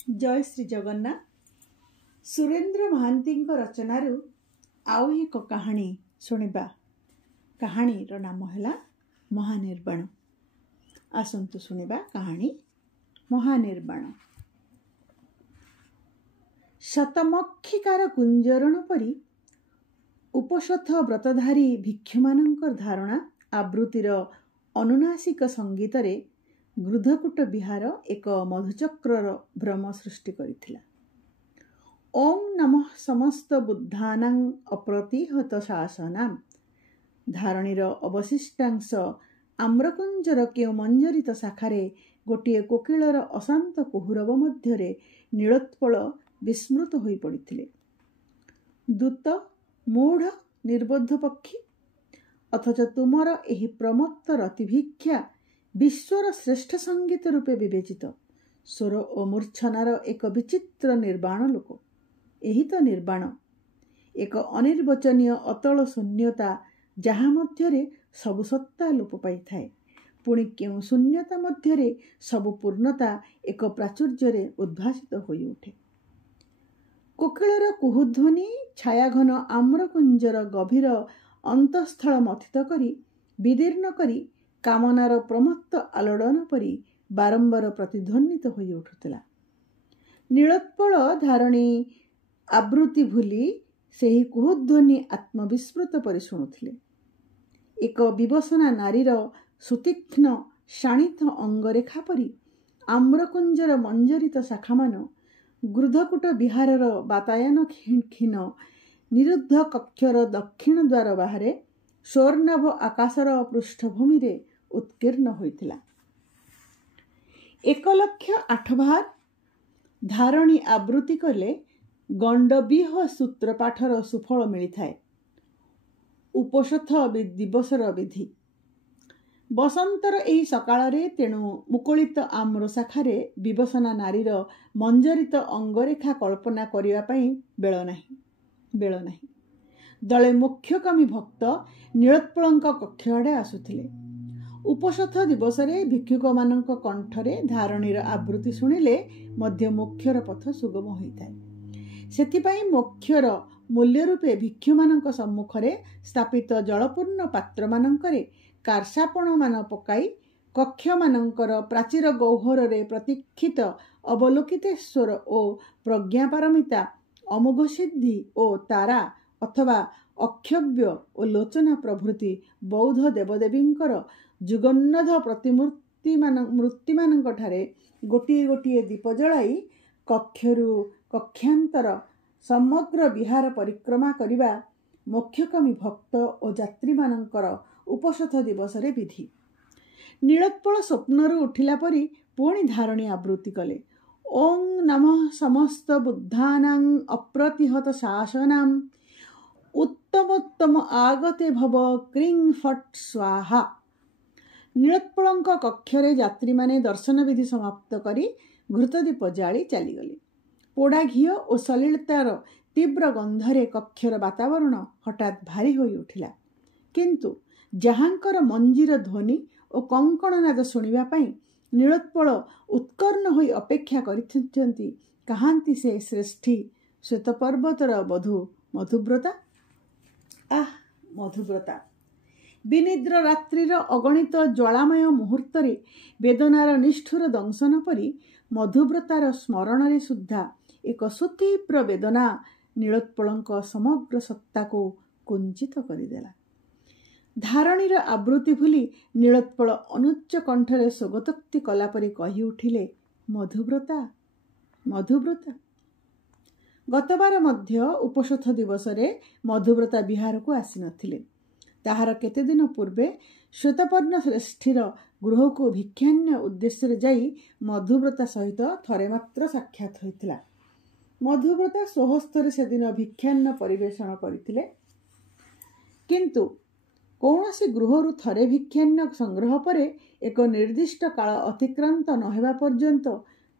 जय श्री जगन्नाथ। सुरेंद्र महांती रचनारू आउ एक कहानी शुणिबा। कहानीर नाम है महानिर्वाण। आसंतु शुणिबा कहानी महानिर्वाण। शतमक्षिकार कुंजरण परी उपशथ व्रतधारी भिक्षुमानंकर धारणा आवृत्तिर अनुनासिक संगीत रे गृधकूट विहार एक मधुचक्रर भ्रम सृष्टि करिथिला। ओम नमः समस्त बुद्धानां अप्रतिहत शासनां। धारणीर अवशिष्टांश आम्रकुंजर केउ मंजरित शाखारे गोटिए कोकिलर अशांत कुहुरव मध्यरे नीलोत्पल विस्मृत होई पड़िथिले। दूत मूढ़ निर्बोध पक्षी, अथच तुमर एही प्रमत्त रतिभिक्षा विश्वर श्रेष्ठ संगीत रूपे विवेचित स्वर और मूर्छनार एक विचित्र निर्वाण लोक। एही तो निर्वाण, एक अनिर्वचनीय अतल शून्यता जहाँ मध्यरे सबु सत्ता लोप पाई थाए। पुणी केउ शून्यता मध्यरे सबु पूर्णता एक प्राचुर्यरे उद्भासित होई उठे। कोकिलर कुहुध्वनि छायाघन आम्रकुंजर गभीर अंतस्थल मथित करी विदीर्ण करी कामनार प्रमत्त आलोड़न परी बारंबार प्रतिध्वनित होई उठुथिला। नीलोत्पल धारणी आवृत्ति भूली सेही कुहुध्वनि आत्मविस्मृत परि शुणुथिले। एक विवसना नारीर सुतीक्ष्ण शाणित अंगरेखा परी आम्रकुंजर मंजरित शाखामान गृधकूट विहारर बातायन क्षीण निरुद्ध कक्षर दक्षिण द्वार बाहरे स्वर्णाभ आकाशर पृष्ठभूमि रे उत्कीर्ण होइथिला। 1,08,000 धारणी आवृत्ति कले गंडबीह सूत्रपाठर सुफल मिलिथाए। उपशथ दिवसर विधि बसंतर एही सकाळे तेणु मुकुलित आम्र शाखारे विवसना नारीर मंजरित अंगरेखा कल्पना करिवा पई बेळ नाही। दले मुख्यकामी भक्त नीलोत्पलंक कक्ष आड़े आसुथिले। उपशथ दिवसरे भिक्षुक मानक कंठरे धारणीर आवृत्ति शुणिले मध्य मोक्षर पथ सुगम होइथाए। सेथिपई मोक्षर मूल्य रूपे भिक्षु मानक सम्मुखरे स्थापित जलपूर्ण पात्र मानकरे कार्षापण मान पकाई कक्ष मानकर प्राचीर गौहरे प्रतीक्षित अवलोकितेश्वर ओ प्रज्ञापारमिता अमोघ सिद्धि ओ तारा अथवा अक्षव्य और लोचना प्रभृति बौद्ध देवदेवींकर जुगन्नध प्रतिमूर्ति मूर्तिमानंकठारे गोटिए गोटिए दीप जलाई कक्षरु कक्षांतर समग्र विहार परिक्रमा करिबा मोक्षकामी भक्त और यात्री मानंकर उपशथ दिवसरे विधि। नीलोत्पल स्वप्नरु उठिला परी पुणी धारणी आवृत्ति कले। ओं नमः समस्त बुद्धानां अप्रतिहत शासनां उत्तमोत्तम आगते भव क्रीं फट स्वाहा। नीलोत्पलंक कक्षरे यात्री माने दर्शन विधि समाप्त करी घृतदीप जाली चलीगले। पोड़ा घी और सलिलतार तीव्र गंधरे कक्षर वातावरण हठात भारी होई उठिला। किंतु जहाँकर मंजीर ध्वनि और कंकणनाद शुणिबा पई नीलोत्पल उत्कर्ण होई अपेक्षा करिथिंचंती कहांती से श्रेष्ठी श्वेतपर्वतर बधू मधुव्रता। मधुव्रता विनिद्र रात्रिर अगणित ज्वालामय मुहूर्तरे वेदनार निष्ठुर दंशन परी मधुव्रतार स्मरण सुद्धा एक सुतीव्र वेदना नीलोत्पलंक समग्र सत्ता को कुंचित करिदेला। धारणीर आवृत्ति भूली नीलोत्पल अनुच्च कंठरे स्वगतोक्ति कलापरी कही उठिले, मधुव्रता मधुव्रता। गतबार मध्य उपशथ दिवसरे मधुव्रता विहार को आसी नथिले। ताहार केते दिन पूर्वे श्वेतपर्ण श्रेष्ठीर गृह को भिक्षान्य उद्देश्य जाई मधुव्रता सहित थरे मात्र साक्षात होइतिला। मधुव्रता स्वहस्ତରେ से दिन भिक्षान्न परिवेषण करथिले। किंतु कौनसी गृहरु थरे भिक्षान्न संग्रह परे एक निर्दिष्ट काल अतिक्रांत नहेबा पर्यंत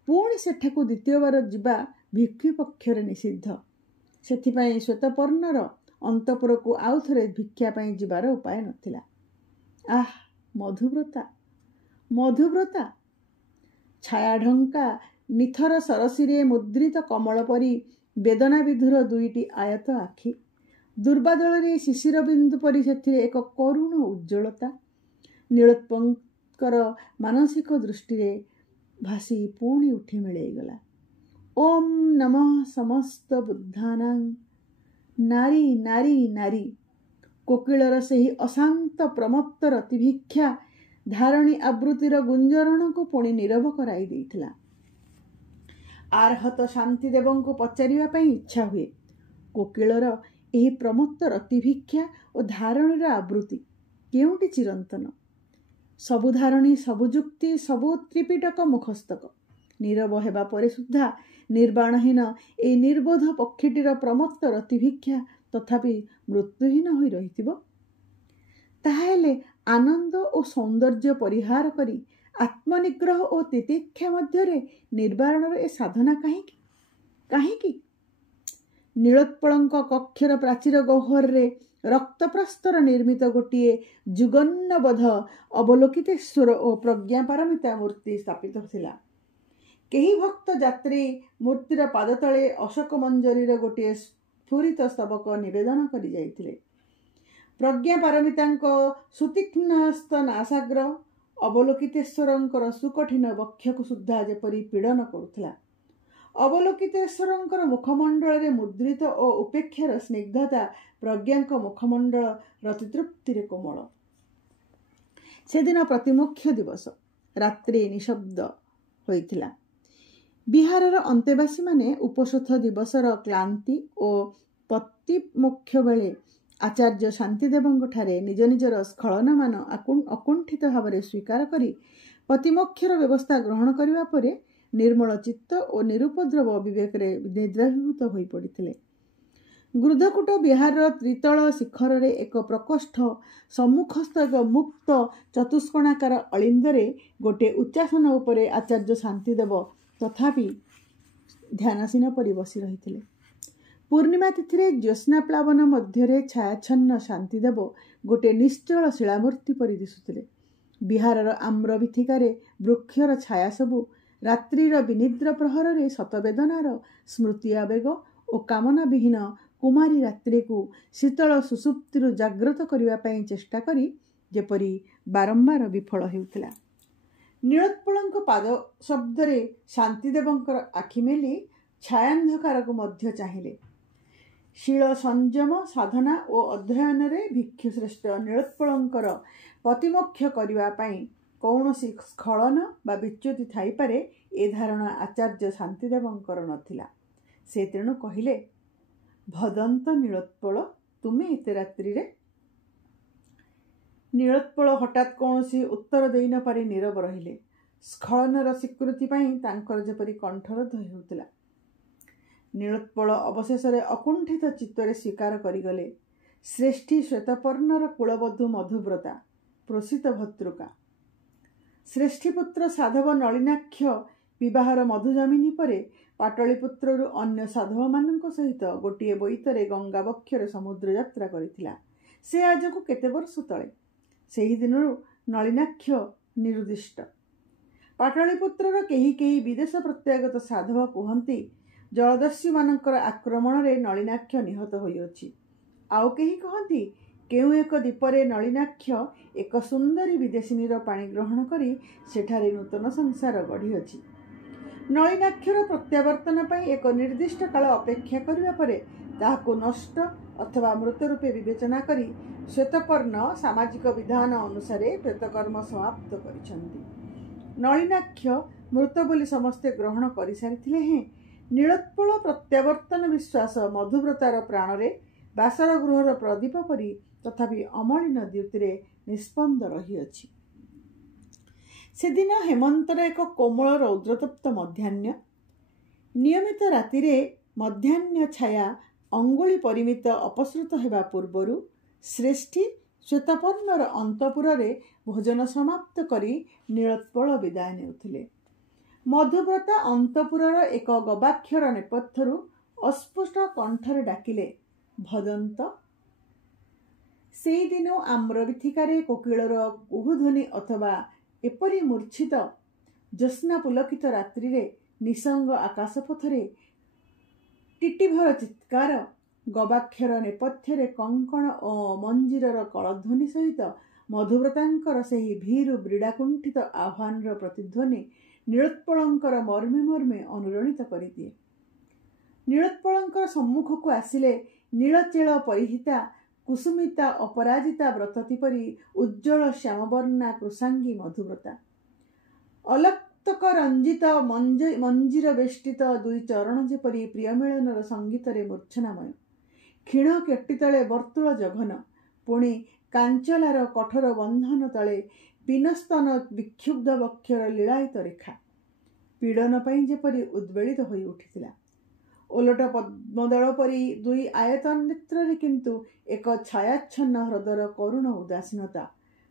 पुणी सेठाकु द्वितीय बार जिबा भिक्षु पक्षरे निषिद्ध। सेथिपई श्वेतपर्णर अंतपुर को आउ थरे भिक्षा पई जिबार उपाय नथिला। मधुव्रता मधुव्रता छाया ढंका ନିଥର ସରସିରେ ମୁଦ୍ରିତ କମଳ ପରି ବେଦନା ବିଧୁର ଦୁଇଟି ଆୟତ ଆଖି, ଦୁର୍ବାଦଳରେ ଶିଶିର ବିନ୍ଦୁ ପରି ସେଥିରେ ଏକ କରୁଣ ଉଜ୍ଜ୍ୱଳତା ନୀଳୋତ୍ପଳଙ୍କର ମାନସିକ ଦୃଷ୍ଟିରେ ଭାସି ପୁଣି ଉଠି ମିଳେଇଗଲା। ଓମ୍ ନମଃ ସମସ୍ତ ବୁଦ୍ଧାନାଂ। ନାରୀ ନାରୀ ନାରୀ। କୋକିଳର ସେହି ଅଶାନ୍ତ ପ୍ରମତ୍ତ ରତିଭିକ୍ଷା ଧାରଣୀ ଆବୃତ୍ତିର ଗୁଞ୍ଜରଣକୁ ପୁଣି ନୀରବ କରାଇ ଦେଇଥିଲା। ଆର୍ହତ ଶାନ୍ତିଦେବଙ୍କୁ ପଚାରିବା ପାଇଁ ଇଚ୍ଛା ହୁଏ, କୋକିଳର ଏହି ପ୍ରମତ୍ତ ରତିଭିକ୍ଷା ଓ ଧାରଣୀର ଆବୃତ୍ତି କେଉଁଠି ଚିରନ୍ତନ? ସବୁ ଧାରଣୀ, ସବୁ ଯୁକ୍ତି, ସବୁ ତ୍ରିପିଟକ ମୁଖସ୍ତକ ନୀରବ ହେବା ପରେ ସୁଦ୍ଧା ନିର୍ବାଣହୀନ ଏହି ନିର୍ବୋଧ ପକ୍ଷୀଟିର ପ୍ରମତ୍ତ ରତିଭିକ୍ଷା ତଥାପି ମୃତ୍ୟୁହୀନ ହୋଇ ରହିଥିବ। ତାହାହେଲେ ଆନନ୍ଦ ଓ ସୌନ୍ଦର୍ଯ୍ୟ ପରିହାର କରି ଆତ୍ମନିଗ୍ରହ ଓ ତିତିକ୍ଷା ମଧ୍ୟରେ ନିର୍ବାଣର ଏ ସାଧନା କାହିଁକି? କାହିଁକି? ନୀଳୋତ୍ପଳଙ୍କ କକ୍ଷର ପ୍ରାଚୀର ଗହ୍ୱରରେ ରକ୍ତପ୍ରସ୍ତର ନିର୍ମିତ ଗୋଟିଏ ଯୁଗନ୍ନବଧ ଅବଲୋକିତେଶ୍ୱର ଓ ପ୍ରଜ୍ଞାପାରମିତା ମୂର୍ତ୍ତି ସ୍ଥାପିତ ଥିଲା। କେହି ଭକ୍ତ ଯାତ୍ରୀ ମୂର୍ତ୍ତିର ପାଦତଳେ ଅଶୋକ ମଞ୍ଜରୀର ଗୋଟିଏ ସ୍ଫୁରିତ ସ୍ତବକ ନିବେଦନ କରି ଯାଇଥିଲେ। ପ୍ରଜ୍ଞାପାରମିତାଙ୍କ ସୁତୀକ୍ଷ୍ଣହସ୍ତ ନାସାଗ୍ର ଅବଲୋକିତେଶ୍ୱରଙ୍କର ସୁକଠିନ ବକ୍ଷକୁ ସୁଦ୍ଧା ଯେପରି ପୀଡ଼ନ କରୁଥିଲା। ଅବଲୋକିତେଶ୍ୱରଙ୍କର ମୁଖମଣ୍ଡଳରେ ମୁଦ୍ରିତ ଓ ଉପେକ୍ଷାର ସ୍ନିଗ୍ଧତା ପ୍ରଜ୍ଞାଙ୍କ ମୁଖମଣ୍ଡଳ ରତିତୃପ୍ତିରେ କୋମଳ। ସେଦିନ ପ୍ରତିମୋକ୍ଷ ଦିବସ। ରାତ୍ରି ନିଶବ୍ଦ ହୋଇଥିଲା। ବିହାରର ଅନ୍ତେବାସୀମାନେ ଉପୋଷଥ ଦିବସର କ୍ଳାନ୍ତି ଓ ପ୍ରତିମୋକ୍ଷ ବେଳେ ଆଚାର୍ଯ୍ୟ ଶାନ୍ତିଦେବଙ୍କଠାରେ ନିଜ ନିଜର ସ୍ଖଳନମାନ ଅକୁଣ୍ଠିତ ଭାବରେ ସ୍ୱୀକାର କରି ପ୍ରତିମୋକ୍ଷର ବ୍ୟବସ୍ଥା ଗ୍ରହଣ କରିବା ପରେ ନିର୍ମଳ ଚିତ୍ତ ଓ ନିରୁପଦ୍ରବ ବିବେକରେ ନିଦ୍ରାଭିଭୂତ ହୋଇ ପଡ଼ିଥିଲେ। ଗୃଧକୁଟ ବିହାରର ତ୍ରିତଳ ଶିଖରରେ ଏକ ପ୍ରକୋଷ୍ଠ ସମ୍ମୁଖସ୍ଥ ଏକ ମୁକ୍ତ ଚତୁଷ୍କୋଣାକାର ଅଳିନ୍ଦରେ ଗୋଟିଏ ଉଚ୍ଚାସନ ଉପରେ ଆଚାର୍ଯ୍ୟ ଶାନ୍ତିଦେବ ତଥାପି ଧ୍ୟାନାସୀନ ପରି ବସି ରହିଥିଲେ। ପୂର୍ଣ୍ଣିମା ତିଥିରେ ଜ୍ୟୋତ୍ସ୍ନାପ୍ଲାବନ ମଧ୍ୟରେ ଛାୟାଚ୍ଛନ୍ନ ଶାନ୍ତିଦେବ ଗୋଟିଏ ନିଶ୍ଚଳ ଶିଳାମୂର୍ତ୍ତି ପରି ଦିଶୁଥିଲେ। ବିହାରର ଆମ୍ର ବିଥିକାରେ ବୃକ୍ଷର ଛାୟା ସବୁ ରାତ୍ରିର ବିନିଦ୍ର ପ୍ରହରରେ ଶତବେଦନାର ସ୍ମୃତି ଆବେଗ ଓ କାମନାବିହୀନ କୁମାରୀ ରାତ୍ରିକୁ ଶୀତଳ ସୁଷୁପ୍ତିରୁ ଜାଗ୍ରତ କରିବା ପାଇଁ ଚେଷ୍ଟା କରି ଯେପରି ବାରମ୍ବାର ବିଫଳ ହେଉଥିଲା। ନୀଳୋତ୍ପଳଙ୍କ ପାଦ ଶବ୍ଦରେ ଶାନ୍ତିଦେବଙ୍କର ଆଖି ମେଲି ଛାୟାନ୍ଧକାରକୁ ମଧ୍ୟ ଚାହିଁଲେ। ଶୀଳ ସଂଯମ ସାଧନା ଓ ଅଧ୍ୟୟନରେ ଭିକ୍ଷୁଶ୍ରେଷ୍ଠ ନୀଳୋତ୍ପଳଙ୍କର ପ୍ରତିମୋକ୍ଷ କରିବା ପାଇଁ କୌଣସି ସ୍ଖଳନ ବା ବିଚ୍ୟୁତି ଥାଇପାରେ ଏ ଧାରଣା ଆଚାର୍ଯ୍ୟ ଶାନ୍ତିଦେବଙ୍କର ନଥିଲା। ସେ ତେଣୁ କହିଲେ, ଭଦନ୍ତ ନୀଳୋତ୍ପଳ, ତୁମେ ଏତେ ରାତ୍ରିରେ? ନୀଳୋତ୍ପଳ ହଠାତ୍ କୌଣସି ଉତ୍ତର ଦେଇ ନ ପାରି ନୀରବ ରହିଲେ। ସ୍ଖଳନର ସ୍ୱୀକୃତି ପାଇଁ ତାଙ୍କର ଯେପରି କଣ୍ଠରୋଧ ହେଉଥିଲା। ନୀଳୋତ୍ପଳ ଅବଶେଷରେ ଅକୁଣ୍ଠିତ ଚିତ୍ତରେ ସ୍ୱୀକାର କରିଗଲେ, ଶ୍ରେଷ୍ଠୀ ଶ୍ୱେତପର୍ଣ୍ଣର କୁଳବଧୂ ମଧୁବ୍ରତା, ପ୍ରୋଷିତ ଭର୍ତ୍ତୃକା। ଶ୍ରେଷ୍ଠୀପୁତ୍ର ସାଧବ ନଳିନାକ୍ଷ ବିବାହର ମଧୁଯାମିନୀ ପରେ ପାଟଳୀପୁତ୍ରରୁ ଅନ୍ୟ ସାଧବମାନଙ୍କ ସହିତ ଗୋଟିଏ ବୋଇତରେ ଗଙ୍ଗା ବକ୍ଷରେ ସମୁଦ୍ର ଯାତ୍ରା କରିଥିଲା। ସେ ଆଜକୁ କେତେ ବର୍ଷ ତଳେ। ସେହି ଦିନରୁ ନଳିନାକ୍ଷ ନିରୁଦ୍ଦିଷ୍ଟ। ପାଟଳୀପୁତ୍ରର କେହି କେହି ବିଦେଶ ପ୍ରତ୍ୟାଗତ ସାଧବ କୁହନ୍ତି, ଜଳଦସ୍ୟୁମାନଙ୍କର ଆକ୍ରମଣରେ ନଳିନାକ୍ଷ ନିହତ ହୋଇଅଛି। ଆଉ କେହି କହନ୍ତି, କେଉଁ ଏକ ଦ୍ୱୀପରେ ନଳିନାକ୍ଷ ଏକ ସୁନ୍ଦରୀ ବିଦେଶିନୀର ପାଣି ଗ୍ରହଣ କରି ସେଠାରେ ନୂତନ ସଂସାର ଗଢ଼ିଅଛି। ନଳିନାକ୍ଷର ପ୍ରତ୍ୟାବର୍ତ୍ତନ ପାଇଁ ଏକ ନିର୍ଦ୍ଦିଷ୍ଟ କାଳ ଅପେକ୍ଷା କରିବା ପରେ ତାହାକୁ ନଷ୍ଟ ଅଥବା ମୃତ ରୂପେ ବିବେଚନା କରି ଶ୍ୱେତପର୍ଣ୍ଣ ସାମାଜିକ ବିଧାନ ଅନୁସାରେ ପ୍ରେତକର୍ମ ସମାପ୍ତ କରିଛନ୍ତି। ନଳିନାକ୍ଷ ମୃତ ବୋଲି ସମସ୍ତେ ଗ୍ରହଣ କରିସାରିଥିଲେ ହେଁ ନୀଳୋତ୍ପଳ ପ୍ରତ୍ୟାବର୍ତ୍ତନ ବିଶ୍ୱାସ ମଧୁବ୍ରତାର ପ୍ରାଣରେ ବାସର ଗୃହର ପ୍ରଦୀପ ପରି ତଥାପି ଅମଳିନ ଦ୍ୟୁତିରେ ନିଷ୍ପନ୍ଦ ରହିଅଛି। ସେଦିନ ହେମନ୍ତର ଏକ କୋମଳ ରୌଦ୍ରତପ୍ତ ମଧ୍ୟାହ୍ନ। ନିୟମିତ ରାତିରେ ମଧ୍ୟାହ୍ନ ଛାୟା ଅଙ୍ଗୁଳି ପରିମିତ ଅପସୃତ ହେବା ପୂର୍ବରୁ ଶ୍ରେଷ୍ଠୀ ଶ୍ୱେତପର୍ଣ୍ଣର ଅନ୍ତପୁରରେ ଭୋଜନ ସମାପ୍ତ କରି ନୀଳୋତ୍ପଳ ବିଦାୟ ନେଉଥିଲେ। ମଧୁବ୍ରତା ଅନ୍ତପୁରର ଏକ ଗବାକ୍ଷର ନେପଥ୍ୟରୁ ଅସ୍ଫୁଟ କଣ୍ଠରେ ଡାକିଲେ, ଭଦନ୍ତ। ସେଇଦିନ ଆମ୍ରବିଥିକାରେ କୋକିଳର କୁହୁଧ୍ୱନି ଅଥବା ଏପରି ମୂର୍ଚ୍ଛିତ ଜ୍ୟୋତ୍ସ୍ନା ପୁଲକିତ ରାତ୍ରିରେ ନିସଙ୍ଗ ଆକାଶ ପଥରେ ଟିଟିଭର ଚିତ୍କାର, ଗବାକ୍ଷର ନେପଥ୍ୟରେ କଙ୍କଣ ଓ ମଞ୍ଜିରର କଳଧ୍ୱନି ସହିତ ମଧୁବ୍ରତାଙ୍କର ସେହି ଭୀରୁ ବ୍ରୀଡ଼ାକୁଣ୍ଠିତ ଆହ୍ୱାନର ପ୍ରତିଧ୍ୱନି ନୀଳୋତ୍ପଳଙ୍କର ମର୍ମେ ମର୍ମେ ଅନୁରଣିତ କରିଦିଏ। ନୀଳୋତ୍ପଳଙ୍କର ସମ୍ମୁଖକୁ ଆସିଲେ ନୀଳଚେଳ ପରିହିତା କୁସୁମିତା ଅପରାଜିତା ବ୍ରତତୀ ପରି ଉଜ୍ଜ୍ୱଳ ଶ୍ୟାମବର୍ଣ୍ଣା କୃଶାଙ୍ଗୀ ମଧୁବ୍ରତା। ଅଲକ୍ତକ ରଞ୍ଜିତ ମଞ୍ଜିର ବେଷ୍ଟିତ ଦୁଇ ଚରଣ ଯେପରି ପ୍ରିୟମିଳନର ସଙ୍ଗୀତରେ ମୂର୍ଚ୍ଛନାମୟ। କ୍ଷୀଣ କେଟିତଳେ ବର୍ତ୍ତୁଳ ଜଘନ, ପୁଣି କାଞ୍ଚଲାର କଠୋର ବନ୍ଧନ ତଳେ ପିନସ୍ତନ ବିକ୍ଷୁବ୍ଧ ବକ୍ଷର ଲୀଳାୟିତ ରେଖା ପୀଡ଼ନ ପାଇଁ ଯେପରି ଉଦ୍ବେଳିତ ହୋଇ ଉଠିଥିଲା। ଓଲଟ ପଦ୍ମଦଳ ପରି ଦୁଇ ଆୟତ ନେତ୍ରରେ କିନ୍ତୁ ଏକ ଛାୟାଚ୍ଛନ୍ନ ହ୍ରଦର କରୁଣ ଉଦାସୀନତା।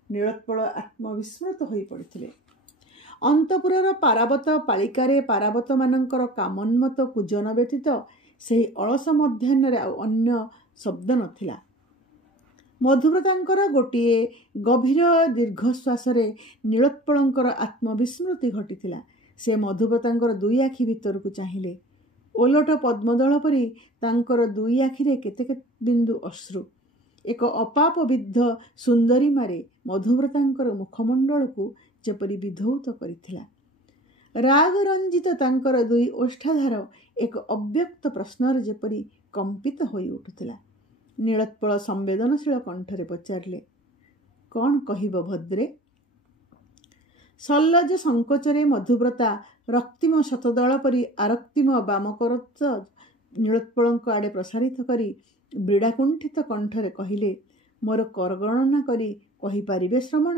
ନୀଳୋତ୍ପଳ ଆତ୍ମବିସ୍ମୃତ ହୋଇ ପଡ଼ିଥିଲେ। ଅନ୍ତପୁରର ପାରାବତ ପାଳିକାରେ ପାରାବତମାନଙ୍କର କାମୋନ୍ମତ୍ତ କୂଜନ ବ୍ୟତୀତ ସେହି ଅଳସ ମଧ୍ୟାହ୍ନରେ ଆଉ ଅନ୍ୟ ଶବ୍ଦ ନଥିଲା। ମଧୁବ୍ରତାଙ୍କର ଗୋଟିଏ ଗଭୀର ଦୀର୍ଘଶ୍ୱାସରେ ନୀଳୋତ୍ପଳଙ୍କର ଆତ୍ମବିସ୍ମୃତି ଘଟିଥିଲା। ସେ ମଧୁବ୍ରତାଙ୍କର ଦୁଇ ଆଖି ଭିତରକୁ ଚାହିଁଲେ। ଓଲଟ ପଦ୍ମଦଳ ପରି ତାଙ୍କର ଦୁଇ ଆଖିରେ କେତେ ବିନ୍ଦୁ ଅଶ୍ରୁ ଏକ ଅପାପବିଦ୍ଧ ସୁନ୍ଦରୀମାରେ ମଧୁବ୍ରତାଙ୍କର ମୁଖମଣ୍ଡଳକୁ ଯେପରି ବିଧୌତ କରିଥିଲା। ରାଗ ରଞ୍ଜିତ ତାଙ୍କର ଦୁଇ ଓଷ୍ଠାଧାର ଏକ ଅବ୍ୟକ୍ତ ପ୍ରଶ୍ନରେ ଯେପରି କମ୍ପିତ ହୋଇ ଉଠୁଥିଲା। ନୀଳୋତ୍ପଳ ସମ୍ବେଦନଶୀଳ କଣ୍ଠରେ ପଚାରିଲେ, କ'ଣ କହିବ ଭଦ୍ରେ? ସଲ୍ଲଜ ସଙ୍କୋଚରେ ମଧୁବ୍ରତା ରକ୍ତିମ ଶତଦଳ ପରି ଆରକ୍ତିମ ବାମକରତ ନୀଳୋତ୍ପଳଙ୍କ ଆଡ଼େ ପ୍ରସାରିତ କରି ବ୍ରୀଡ଼ାକୁଣ୍ଠିତ କଣ୍ଠରେ କହିଲେ, ମୋର କରଗଣନା କରି କହିପାରିବେ ଶ୍ରମଣ?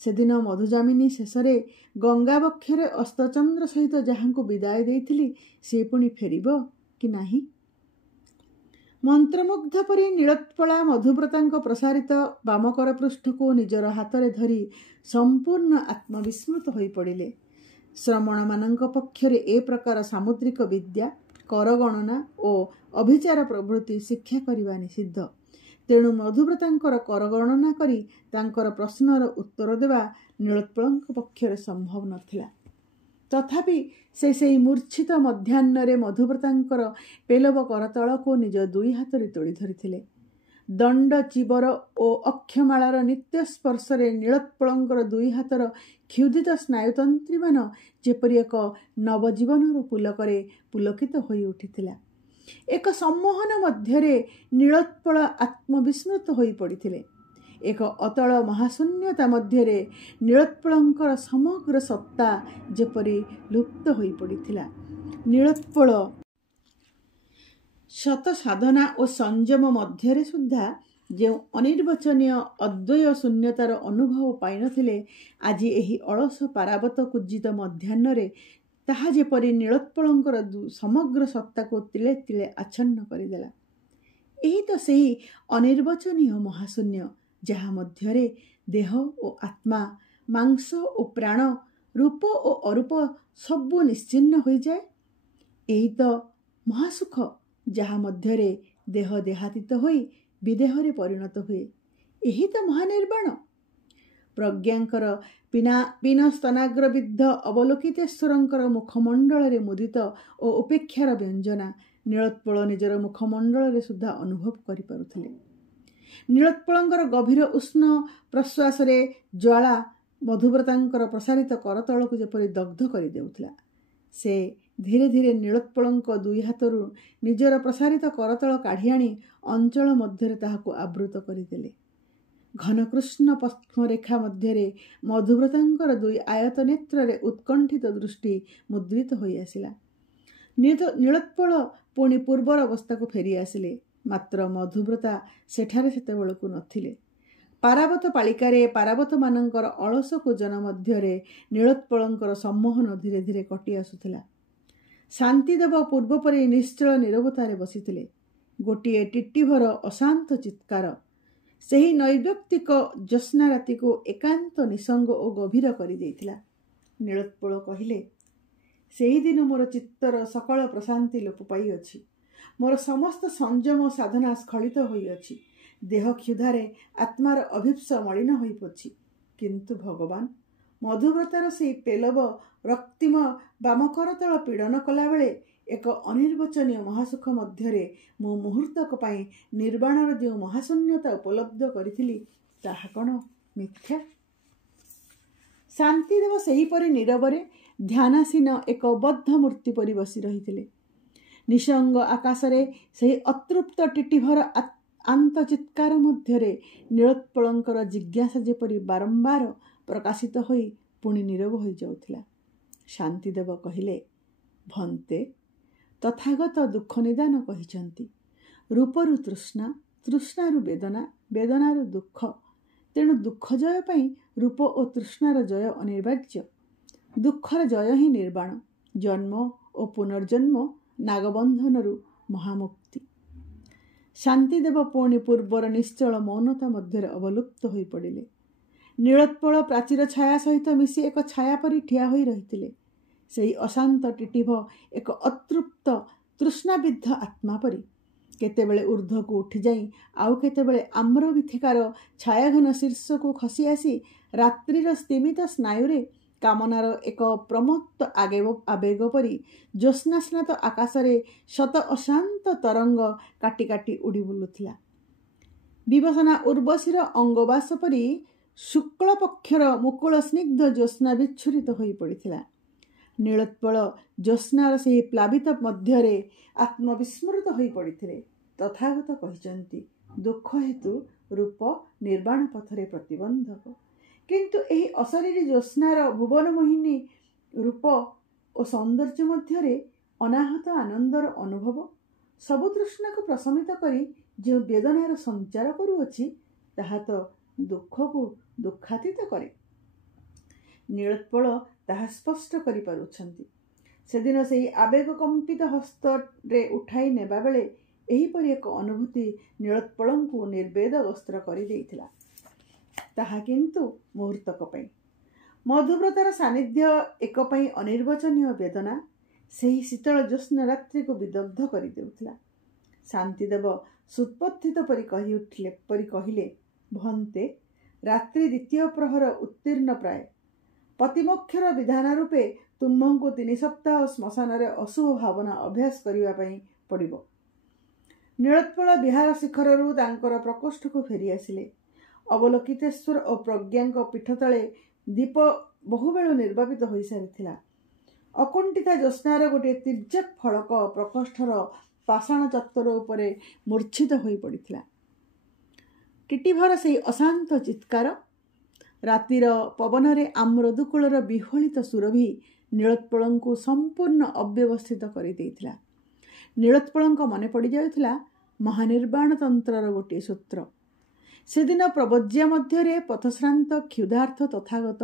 ସେଦିନ ମଧୁଯାମିନୀ ଶେଷରେ ଗଙ୍ଗା ବକ୍ଷରେ ଅସ୍ତଚନ୍ଦ୍ର ସହିତ ଯାହାଙ୍କୁ ବିଦାୟ ଦେଇଥିଲି ସେ ପୁଣି ଫେରିବ କି ନାହିଁ? ମନ୍ତ୍ରମୁଗ୍ଧ ପରି ନୀଳୋତ୍ପଳା ମଧୁବ୍ରତାଙ୍କ ପ୍ରସାରିତ ବାମକର ପୃଷ୍ଠକୁ ନିଜର ହାତରେ ଧରି ସମ୍ପୂର୍ଣ୍ଣ ଆତ୍ମବିସ୍ମୃତ ହୋଇ ପଡ଼ିଲେ। ଶ୍ରମଣମାନଙ୍କ ପକ୍ଷରେ ଏ ପ୍ରକାର ସାମୁଦ୍ରିକ ବିଦ୍ୟା, କରଗଣନା ଓ ଅଭିଚାର ପ୍ରଭୃତି ଶିକ୍ଷା କରିବା ନିଷିଦ୍ଧ। ତେଣୁ ମଧୁବ୍ରତାଙ୍କର କରଗଣନା କରି ତାଙ୍କର ପ୍ରଶ୍ନର ଉତ୍ତର ଦେବା ନୀଳୋତ୍ପଳଙ୍କ ପକ୍ଷରେ ସମ୍ଭବ ନଥିଲା। ତଥାପି ସେ ସେହି ମୂର୍ଚ୍ଛିତ ମଧ୍ୟାହ୍ନରେ ମଧୁବ୍ରତାଙ୍କର ପେଲବ କରତଳକୁ ନିଜ ଦୁଇ ହାତରେ ତୋଳି ଧରିଥିଲେ। ଦଣ୍ଡ ଚିବର ଓ ଅକ୍ଷମାଳାର ନିତ୍ୟ ସ୍ପର୍ଶରେ ନୀଳୋତ୍ପଳଙ୍କର ଦୁଇ ହାତର କ୍ଷୁଧିତ ସ୍ନାୟୁତନ୍ତ୍ରୀମାନ ଯେପରି ଏକ ନବଜୀବନର ପୁଲକରେ ପୁଲକିତ ହୋଇ ଉଠିଥିଲା। ଏକ ସମ୍ମୋହନ ମଧ୍ୟରେ ନୀଳୋତ୍ପଳ ଆତ୍ମବିସ୍ମୃତ ହୋଇ ପଡ଼ିଥିଲେ। ଏକ ଅତଳ ମହାଶୂନ୍ୟତା ମଧ୍ୟରେ ନୀଳୋତ୍ପଳଙ୍କର ସମଗ୍ର ସତ୍ତା ଯେପରି ଲୁପ୍ତ ହୋଇ ପଡ଼ିଥିଲା। ନୀଳୋତ୍ପଳ ଶତ ସାଧନା ଓ ସଂଯମ ମଧ୍ୟରେ ସୁଦ୍ଧା ଯେଉଁ ଅନିର୍ବଚନୀୟ ଅଦ୍ୱୟ ଶୂନ୍ୟତାର ଅନୁଭବ ପାଇନଥିଲେ, ଆଜି ଏହି ଅଳସ ପାରାବତ କୁଜ୍ଜିତ ମଧ୍ୟାହ୍ନରେ ତାହା ଯେପରି ନୀଳୋତ୍ପଳଙ୍କର ସମଗ୍ର ସତ୍ତାକୁ ତିଳେ ତିଳେ ଆଚ୍ଛନ୍ନ କରିଦେଲା। ଏହି ତ ସେହି ଅନିର୍ବଚନୀୟ ମହାଶୂନ୍ୟ ଯାହା ମଧ୍ୟରେ ଦେହ ଓ ଆତ୍ମା, ମାଂସ ଓ ପ୍ରାଣ, ରୂପ ଓ ଅରୂପ ସବୁ ନିଶ୍ଚିହ୍ନ ହୋଇଯାଏ। ଏହି ତ ମହାସୁଖ ଯାହା ମଧ୍ୟରେ ଦେହ ଦେହାତୀତ ହୋଇ ବିଦେହରେ ପରିଣତ ହୁଏ। ଏହି ତ ମହାନିର୍ବାଣ। ପ୍ରଜ୍ଞାଙ୍କର ପିନସ୍ତନାଗ୍ରବିଦ୍ଧ ଅବଲୋକିତେଶ୍ୱରଙ୍କର ମୁଖମଣ୍ଡଳରେ ମୁଦିତ ଓ ଉପେକ୍ଷାର ବ୍ୟଞ୍ଜନା ନୀଳୋତ୍ପଳ ନିଜର ମୁଖମଣ୍ଡଳରେ ସୁଦ୍ଧା ଅନୁଭବ କରିପାରୁଥିଲେ। ନୀଳୋତ୍ପଳଙ୍କର ଗଭୀର ଉଷ୍ଣ ପ୍ରଶ୍ୱାସରେ ଜ୍ୱାଳା ମଧୁବ୍ରତାଙ୍କର ପ୍ରସାରିତ କରତଳକୁ ଯେପରି ଦଗ୍ଧ କରିଦେଉଥିଲା। ସେ ଧୀରେ ଧୀରେ ନୀଳୋତ୍ପଳଙ୍କ ଦୁଇ ହାତରୁ ନିଜର ପ୍ରସାରିତ କରତଳ କାଢ଼ି ଆଣି ଅଞ୍ଚଳ ମଧ୍ୟରେ ତାହାକୁ ଆବୃତ କରିଦେଲେ। ଘନକୃଷ୍ଣ ପଦ୍ମରେଖା ମଧ୍ୟରେ ମଧୁବ୍ରତାଙ୍କର ଦୁଇ ଆୟତ ନେତ୍ରରେ ଉତ୍କଣ୍ଠିତ ଦୃଷ୍ଟି ମୁଦ୍ରିତ ହୋଇ ଆସିଲା। ନୀଳୋତ୍ପଳ ପୁଣି ପୂର୍ବର ଅବସ୍ଥାକୁ ଫେରି ଆସିଲେ। ମାତ୍ର ମଧୁବ୍ରତା ସେଠାରେ ସେତେବେଳକୁ ନଥିଲେ। ପାରାବତ ପାଳିକାରେ ପାରାବତମାନଙ୍କର ଅଳସ କୂଜନ ମଧ୍ୟରେ ନୀଳୋତ୍ପଳଙ୍କର ସମ୍ମୋହନ ଧୀରେ ଧୀରେ କଟି ଆସୁଥିଲା। ଶାନ୍ତିଦେବ ପୂର୍ବ ପରି ନିଶ୍ଚଳ ନୀରବତାରେ ବସିଥିଲେ। ଗୋଟିଏ ଟିଟିଭର ଅଶାନ୍ତ ଚିତ୍କାର ସେହି ନୈବ୍ୟକ୍ତିକ ଜ୍ୟୋତ୍ସ୍ନା ରାତିକୁ ଏକାନ୍ତ ନିସଙ୍ଗ ଓ ଗଭୀର କରିଦେଇଥିଲା। ନୀଳୋତ୍ପଳ କହିଲେ, ସେହିଦିନ ମୋର ଚିତ୍ତର ସକଳ ପ୍ରଶାନ୍ତି ଲୋପ ପାଇଅଛି। ମୋର ସମସ୍ତ ସଂଯମ ସାଧନା ସ୍ଖଳିତ ହୋଇଅଛି। ଦେହ କ୍ଷୁଧାରେ ଆତ୍ମାର ଅଭିପ୍ସ ମଳିନ ହୋଇପଡ଼ିଛି। କିନ୍ତୁ ଭଗବାନ, ମଧୁବ୍ରତାର ସେହି ପେଲବ ରକ୍ତିମ ବାମକରତଳ ପୀଡ଼ନ କଲାବେଳେ ଏକ ଅନିର୍ବାଚନୀୟ ମହାସୁଖ ମଧ୍ୟରେ ମୁଁ ମୁହୂର୍ତ୍ତକ ପାଇଁ ନିର୍ବାଣର ଯେଉଁ ମହାଶୂନ୍ୟତା ଉପଲବ୍ଧ କରିଥିଲି ତାହା କ'ଣ ମିଥ୍ୟା? ଶାନ୍ତିଦେବ ସେହିପରି ନୀରବରେ ଧ୍ୟାନାସୀନ ଏକ ବଦ୍ଧ ମୂର୍ତ୍ତି ପରି ବସି ରହିଥିଲେ। ନିଃସଙ୍ଗ ଆକାଶରେ ସେହି ଅତୃପ୍ତ ଟିଟିଭର ଆନ୍ତଚିତ୍କାର ମଧ୍ୟରେ ନୀଳୋତ୍ପଳଙ୍କର ଜିଜ୍ଞାସା ଯେପରି ବାରମ୍ବାର ପ୍ରକାଶିତ ହୋଇ ପୁଣି ନୀରବ ହୋଇଯାଉଥିଲା। ଶାନ୍ତିଦେବ କହିଲେ, ଭନ୍ତେ, ତଥାଗତ ଦୁଃଖ ନିଦାନ କହିଛନ୍ତି। ରୂପରୁ ତୃଷ୍ଣା, ତୃଷ୍ଣାରୁ ବେଦନା, ବେଦନାରୁ ଦୁଃଖ। ତେଣୁ ଦୁଃଖ ଜୟ ପାଇଁ ରୂପ ଓ ତୃଷ୍ଣାର ଜୟ ଅନିବାର୍ଯ୍ୟ। ଦୁଃଖର ଜୟ ହିଁ ନିର୍ବାଣ, ଜନ୍ମ ଓ ପୁନର୍ଜନ୍ମ, ନାଗବନ୍ଧନରୁ ମହାମୁକ୍ତି। ଶାନ୍ତିଦେବ ପୁଣି ପୂର୍ବର ନିଶ୍ଚଳ ମୌନତା ମଧ୍ୟରେ ଅବଲୁପ୍ତ ହୋଇ ପଡ଼ିଲେ। ନୀଳୋତ୍ପଳ ପ୍ରାଚୀର ଛାୟା ସହିତ ମିଶି ଏକ ଛାୟା ପରି ଠିଆ ହୋଇ ରହିଥିଲେ। ସେହି ଅଶାନ୍ତ ଟିଟିଭ ଏକ ଅତୃପ୍ତ ତୃଷ୍ଣାବିଦ୍ଧ ଆତ୍ମା ପରି କେତେବେଳେ ଊର୍ଦ୍ଧ୍ୱକୁ ଉଠିଯାଇ ଆଉ କେତେବେଳେ ଆମ୍ରବିଥିକାର ଛାୟାଘନ ଶୀର୍ଷକୁ ଖସି ଆସି ରାତ୍ରିର ସ୍ତିମିତ ସ୍ନାୟୁରେ କାମନାର ଏକ ପ୍ରମତ୍ତ ଆବେଗ ପରି ଜ୍ୟୋତ୍ସ୍ନାସ୍ନାତ ଆକାଶରେ ଶତ ଅଶାନ୍ତ ତରଙ୍ଗ କାଟି କାଟି ଉଡ଼ି ବୁଲୁଥିଲା। ବିବସନା ଉର୍ବଶୀର ଅଙ୍ଗବାସ ପରି ଶୁକ୍ଳ ପକ୍ଷର ମୁକୁଳ ସ୍ନିଗ୍ଧ ଜ୍ୟୋତ୍ସ୍ନା ବିଚ୍ଛୁରିତ ହୋଇ ପଡ଼ିଥିଲା। ନୀଳୋତ୍ପଳ ଜ୍ୟୋତ୍ସ୍ନାର ସେହି ପ୍ଲାବିତ ମଧ୍ୟରେ ଆତ୍ମବିସ୍ମୃତ ହୋଇ ପଡ଼ିଥିଲେ। ତଥାଗତ କହିଛନ୍ତି, ଦୁଃଖ ହେତୁ ରୂପ ନିର୍ବାଣ ପଥରେ ପ୍ରତିବନ୍ଧକ। କିନ୍ତୁ ଏହି ଅଶରୀରୀ ଜ୍ୟୋତ୍ସ୍ନାର ଭୁବନମୋହିନୀ ରୂପ ଓ ସୌନ୍ଦର୍ଯ୍ୟ ମଧ୍ୟରେ ଅନାହତ ଆନନ୍ଦର ଅନୁଭବ ସବୁ ତୃଷ୍ଣାକୁ ପ୍ରଶମିତ କରି ଯେଉଁ ବେଦନାର ସଞ୍ଚାର କରୁଅଛି ତାହା ତ ଦୁଃଖକୁ ଦୁଃଖାତୀତ କରେ। ନୀଳୋତ୍ପଳ ତାହା ସ୍ପଷ୍ଟ କରିପାରୁଛନ୍ତି। ସେଦିନ ସେହି ଆବେଗ କମ୍ପିତ ହସ୍ତରେ ଉଠାଇ ନେବା ବେଳେ ଏହିପରି ଏକ ଅନୁଭୂତି ନୀଳୋତ୍ପଳଙ୍କୁ ନିର୍ବେଦ ବସ୍ତ୍ର କରିଦେଇଥିଲା। ତାହା କିନ୍ତୁ ମୁହୂର୍ତ୍ତକ ପାଇଁ। ମଧୁବ୍ରତାର ସାନ୍ନିଧ୍ୟ ଏକ ପାଇଁ ଅନିର୍ବାଚନୀୟ ବେଦନା ସେହି ଶୀତଳ ଜ୍ୟୋତ୍ସ୍ନା ରାତ୍ରିକୁ ବିଦଗ୍ଧ କରିଦେଉଥିଲା। ଶାନ୍ତିଦେବ ସୁତ୍ପଥିତ ପରି କହିଲେ, ଭନ୍ତେ, ରାତ୍ରି ଦ୍ୱିତୀୟ ପ୍ରହର ଉତ୍ତୀର୍ଣ୍ଣ ପ୍ରାୟ। ପତିମୋକ୍ଷର ବିଧାନ ରୂପେ ତୁମ୍ଭଙ୍କୁ 3 ସପ୍ତାହ ଶ୍ମଶାନରେ ଅଶୁଭ ଭାବନା ଅଭ୍ୟାସ କରିବା ପାଇଁ ପଡ଼ିବ। ନୀଳୋତ୍ପଳ ବିହାର ଶିଖରରୁ ତାଙ୍କର ପ୍ରକୋଷ୍ଠକୁ ଫେରି ଆସିଲେ। ଅବଲୋକିତେଶ୍ୱର ଓ ପ୍ରଜ୍ଞାଙ୍କ ପୀଠ ତଳେ ଦୀପ ବହୁବେଳୁ ନିର୍ବାପିତ ହୋଇସାରିଥିଲା। ଅକୁଣ୍ଠିତା ଜ୍ୟୋତ୍ସ୍ନାର ଗୋଟିଏ ତୀର୍ଯ୍ୟକ୍ ଫଳକ ପ୍ରକୋଷ୍ଠର ପାଷାଣ ଚତ୍ୱର ଉପରେ ମୂର୍ଚ୍ଛିତ ହୋଇ ପଡ଼ିଥିଲା। ଟିଟିଭର ସେହି ଅଶାନ୍ତ ଚିତ୍କାର, ରାତିର ପବନରେ ଆମ୍ରଦୁକୁଳର ବିହ୍ୱଳିତ ସୁରଭି ନୀଳୋତ୍ପଳଙ୍କୁ ସମ୍ପୂର୍ଣ୍ଣ ଅବ୍ୟବସ୍ଥିତ କରିଦେଇଥିଲା। ନୀଳୋତ୍ପଳଙ୍କ ମନେ ପଡ଼ିଯାଉଥିଲା ମହାନିର୍ବାଣ ତନ୍ତ୍ରର ଗୋଟିଏ ସୂତ୍ର। ସେଦିନ ପ୍ରବଜ୍ୟା ମଧ୍ୟରେ ପଥଶ୍ରାନ୍ତ କ୍ଷୁଧାର୍ଥ ତଥାଗତ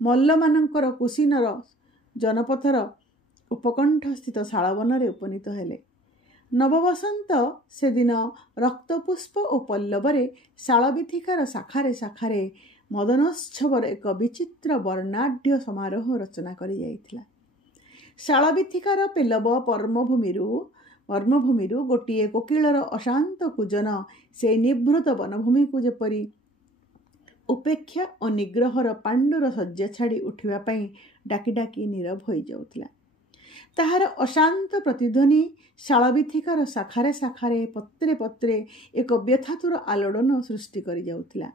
ମଲ୍ଲମାନଙ୍କର କୁଶିନର ଜନପଥର ଉପକଣ୍ଠସ୍ଥିତ ଶାଳବନରେ ଉପନୀତ ହେଲେ। ନବବସନ୍ତ ସେଦିନ ରକ୍ତପୁଷ୍ପ ଓ ପଲ୍ଲବରେ ଶାଳବିଥିକାର ଶାଖାରେ ଶାଖାରେ ମଦନୋତ୍ସବର ଏକ ବିଚିତ୍ର ବର୍ଣ୍ଣାଢ୍ୟ ସମାରୋହ ରଚନା କରି ଯାଇଥିଲା। ଶାଳବିଥିକାର ପେଲବ ପର୍ଣ୍ଣଭୂମିରୁ ଗୋଟିଏ କୋକିଳର ଅଶାନ୍ତ କୂଜନ ସେହି ନିଭୃତ ବନଭୂମିକୁ ଯେପରି ଉପେକ୍ଷା ଓ ନିଗ୍ରହର ପାଣ୍ଡୁର ଶଯ୍ୟା ଛାଡ଼ି ଉଠିବା ପାଇଁ ଡାକି ଡାକି ନୀରବ ହୋଇଯାଉଥିଲା। ତାହାର ଅଶାନ୍ତ ପ୍ରତିଧ୍ୱନି ଶାଳବିଥିକାର ଶାଖାରେ ଶାଖାରେ ପତ୍ରେ ପତ୍ରେ ଏକ ବ୍ୟଥାତୁର ଆଲୋଡ଼ନ ସୃଷ୍ଟି କରିଯାଉଥିଲା।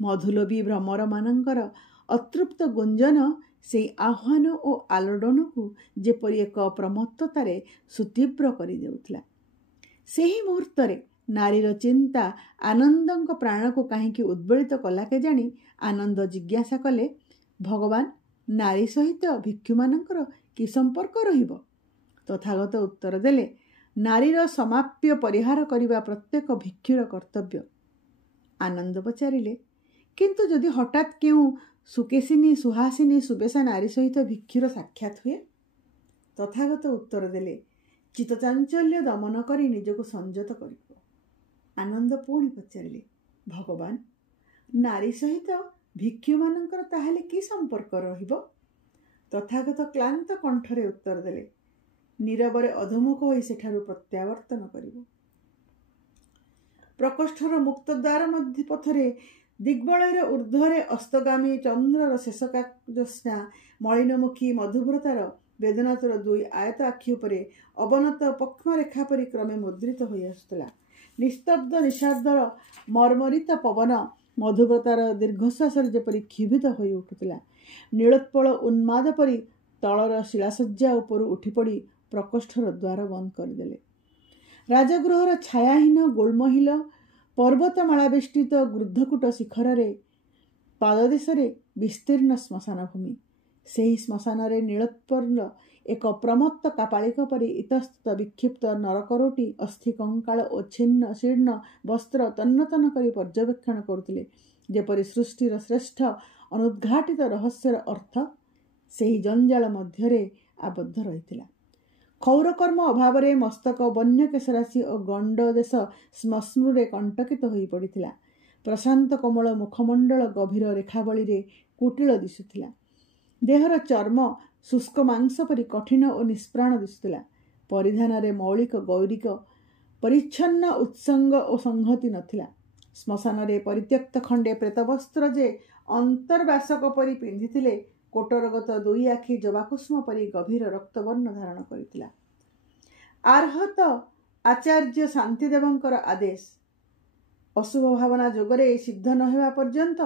ମଧୁଲୋଭୀ ଭ୍ରମରମାନଙ୍କର ଅତୃପ୍ତ ଗୁଞ୍ଜନ ସେହି ଆହ୍ୱାନ ଓ ଆଲୋଡ଼ନକୁ ଯେପରି ଏକ ପ୍ରମତ୍ତତାରେ ସୁତୀବ୍ର କରିଦେଉଥିଲା। ସେହି ମୁହୂର୍ତ୍ତରେ ନାରୀର ଚିନ୍ତା ଆନନ୍ଦଙ୍କ ପ୍ରାଣକୁ କାହିଁକି ଉଦ୍ବେଳିତ କଲା କେଜାଣି ଆନନ୍ଦ ଜିଜ୍ଞାସା କଲେ, ଭଗବାନ, ନାରୀ ସହିତ ଭିକ୍ଷୁମାନଙ୍କର କି ସମ୍ପର୍କ ରହିବ? ତଥାଗତ ଉତ୍ତର ଦେଲେ, ନାରୀର ସମାପ୍ୟ ପରିହାର କରିବା ପ୍ରତ୍ୟେକ ଭିକ୍ଷୁର କର୍ତ୍ତବ୍ୟ। ଆନନ୍ଦ ପଚାରିଲେ, କିନ୍ତୁ ଯଦି ହଠାତ୍ କେଉଁ ସୁକେଶିନୀ ସୁହାସିନୀ ସୁବେଶା ନାରୀ ସହିତ ଭିକ୍ଷୁର ସାକ୍ଷାତ ହୁଏ? ତଥାଗତ ଉତ୍ତର ଦେଲେ, ଚିତ୍ତଚାଞ୍ଚଲ୍ୟ ଦମନ କରି ନିଜକୁ ସଂଯତ କରିବ। ଆନନ୍ଦ ପୁଣି ପଚାରିଲେ, ଭଗବାନ, ନାରୀ ସହିତ ଭିକ୍ଷୁମାନଙ୍କର ତାହେଲେ କି ସମ୍ପର୍କ ରହିବ? ତଥାଗତ କ୍ଳାନ୍ତ କଣ୍ଠରେ ଉତ୍ତର ଦେଲେ, ନୀରବରେ ଅଧୋମୁଖ ହୋଇ ସେଠାରୁ ପ୍ରତ୍ୟାବର୍ତ୍ତନ କରିବ। ପ୍ରକୋଷ୍ଠର ମୁକ୍ତ ଦ୍ୱାର ମଧ୍ୟ ପଥରେ ଦିଗ୍ବଳୟର ଊର୍ଦ୍ଧ୍ୱରେ ଅସ୍ତଗାମୀ ଚନ୍ଦ୍ରର ଶେଷ ଜ୍ୟୋତ୍ସ୍ନା ମଳିନମୁଖୀ ମଧୁବ୍ରତାର ବେଦନାତୁର ଦୁଇ ଆୟତ ଆଖି ଉପରେ ଅବନତ ପକ୍ଷ୍ମରେଖା ପରି କ୍ରମେ ମୁଦ୍ରିତ ହୋଇ ଆସୁଥିଲା। ନିସ୍ତବ୍ଧ ନିଶାର୍ଦ୍ଦର ମର୍ମରିତ ପବନ ମଧୁବ୍ରତାର ଦୀର୍ଘଶ୍ୱାସରେ ଯେପରି କ୍ଷୁଭିତ ହୋଇ ଉଠୁଥିଲା। ନୀଳୋତ୍ପଳ ଉନ୍ମାଦ ପରି ତଳର ଶିଳାଶଯ୍ୟା ଉପରୁ ଉଠିପଡ଼ି ପ୍ରକୋଷ୍ଠର ଦ୍ୱାର ବନ୍ଦ କରିଦେଲେ। ରାଜଗୃହର ଛାୟାହୀନ ଗୁଳ୍ମହୀନ ପର୍ବତମାଳା ବେଷ୍ଟିତ ଗୃଦ୍ଧକୂଟ ଶିଖରରେ ପାଦଦେଶରେ ବିସ୍ତୀର୍ଣ୍ଣ ଶ୍ମଶାନ ଭୂମି। ସେହି ଶ୍ମଶାନରେ ନୀଳୋତ୍ପଳ ଏକ ପ୍ରମତ୍ତ କାପାଳିକ ପରି ଇତସ୍ତତ ବିକ୍ଷିପ୍ତ ନରକରୋଟି ଅସ୍ଥି କଙ୍କାଳ ଓ ଛିନ୍ନ ଶୀର୍ଣ୍ଣ ବସ୍ତ୍ର ତନ୍ନ ତନ୍ନ କରି ପର୍ଯ୍ୟବେକ୍ଷଣ କରୁଥିଲେ, ଯେପରି ସୃଷ୍ଟିର ଶ୍ରେଷ୍ଠ ଅନୁଦ୍ଘାଟିତ ରହସ୍ୟର ଅର୍ଥ ସେହି ଜଞ୍ଜାଳ ମଧ୍ୟରେ ଆବଦ୍ଧ ରହିଥିଲା। କ୍ଷୌରକର୍ମ ଅଭାବରେ ମସ୍ତକ ବନ୍ୟ କେଶରାଶି ଓ ଗଣ୍ଡ ଦେଶ ଶ୍ମଶ୍ମୁରେ କଣ୍ଟକିତ ହୋଇ ପଡ଼ିଥିଲା। ପ୍ରଶାନ୍ତ କୋମଳ ମୁଖମଣ୍ଡଳ ଗଭୀର ରେଖାବଳୀରେ କୁଟିଳ ଦିଶୁଥିଲା। ଦେହର ଚର୍ମ ଶୁଷ୍କ ମାଂସ ପରି କଠିନ ଓ ନିଷ୍ପ୍ରାଣ ଦିଶୁଥିଲା। ପରିଧାନରେ ମୌଳିକ ଗୌରିକ ପରିଚ୍ଛନ୍ନ ଉତ୍ସଙ୍ଗ ଓ ସଂହତି ନଥିଲା। ଶ୍ମଶାନରେ ପରିତ୍ୟକ୍ତ ଖଣ୍ଡେ ପ୍ରେତବସ୍ତ୍ର ଯେ ଅନ୍ତର୍ବାସକ ପରି ପିନ୍ଧିଥିଲେ, କୋଟରଗତ ଦୁଇ ଆଖି ଜବାକୁସୁମ ପରି ଗଭୀର ରକ୍ତବର୍ଣ୍ଣ ଧାରଣ କରିଥିଲା। ଆର୍ହତ ଆଚାର୍ଯ୍ୟ ଶାନ୍ତିଦେବଙ୍କର ଆଦେଶ, ଅଶୁଭ ଭାବନା ଯୋଗରେ ସିଦ୍ଧ ନ ହେବା ପର୍ଯ୍ୟନ୍ତ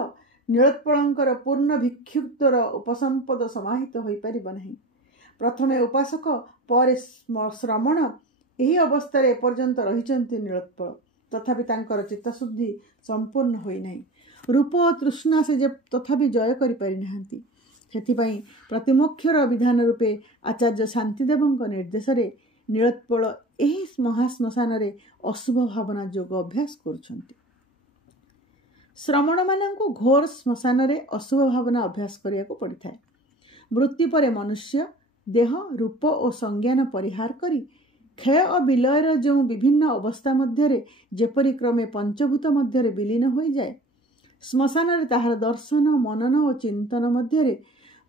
ନୀଳୋତ୍ପଳଙ୍କର ପୂର୍ଣ୍ଣ ଭିକ୍ଷୁତ୍ୱର ଉପସମ୍ପଦ ସମାହିତ ହୋଇପାରିବ ନାହିଁ। ପ୍ରଥମେ ଉପାସକ, ପରେ ଶ୍ରମଣ, ଏହି ଅବସ୍ଥାରେ ଏପର୍ଯ୍ୟନ୍ତ ରହିଛନ୍ତି ନୀଳୋତ୍ପଳ। ତଥାପି ତାଙ୍କର ଚିତ୍ତଶୁଦ୍ଧି ସମ୍ପୂର୍ଣ୍ଣ ହୋଇନାହିଁ। ରୂପ ଓ ତୃଷ୍ଣା ସେ ତଥାପି ଜୟ କରିପାରିନାହାନ୍ତି। ସେଥିପାଇଁ ପ୍ରତିମୋକ୍ଷର ବିଧାନ ରୂପେ ଆଚାର୍ଯ୍ୟ ଶାନ୍ତିଦେବଙ୍କ ନିର୍ଦ୍ଦେଶରେ ନୀଳୋତ୍ପଳ ଏହି ମହାଶ୍ମଶାନରେ ଅଶୁଭ ଭାବନା ଯୋଗ ଅଭ୍ୟାସ କରୁଛନ୍ତି। ଶ୍ରମଣମାନଙ୍କୁ ଘୋର ଶ୍ମଶାନରେ ଅଶୁଭ ଭାବନା ଅଭ୍ୟାସ କରିବାକୁ ପଡ଼ିଥାଏ। ମୃତ୍ୟୁ ପରେ ମନୁଷ୍ୟ ଦେହ, ରୂପ ଓ ସଂଜ୍ଞାନ ପରିହାର କରି କ୍ଷୟ ଓ ବିଲୟର ଯେଉଁ ବିଭିନ୍ନ ଅବସ୍ଥା ମଧ୍ୟରେ ଯେପରି କ୍ରମେ ପଞ୍ଚଭୂତ ମଧ୍ୟରେ ବିଲୀନ ହୋଇଯାଏ, ଶ୍ମଶାନରେ ତାହାର ଦର୍ଶନ, ମନନ ଓ ଚିନ୍ତନ ମଧ୍ୟରେ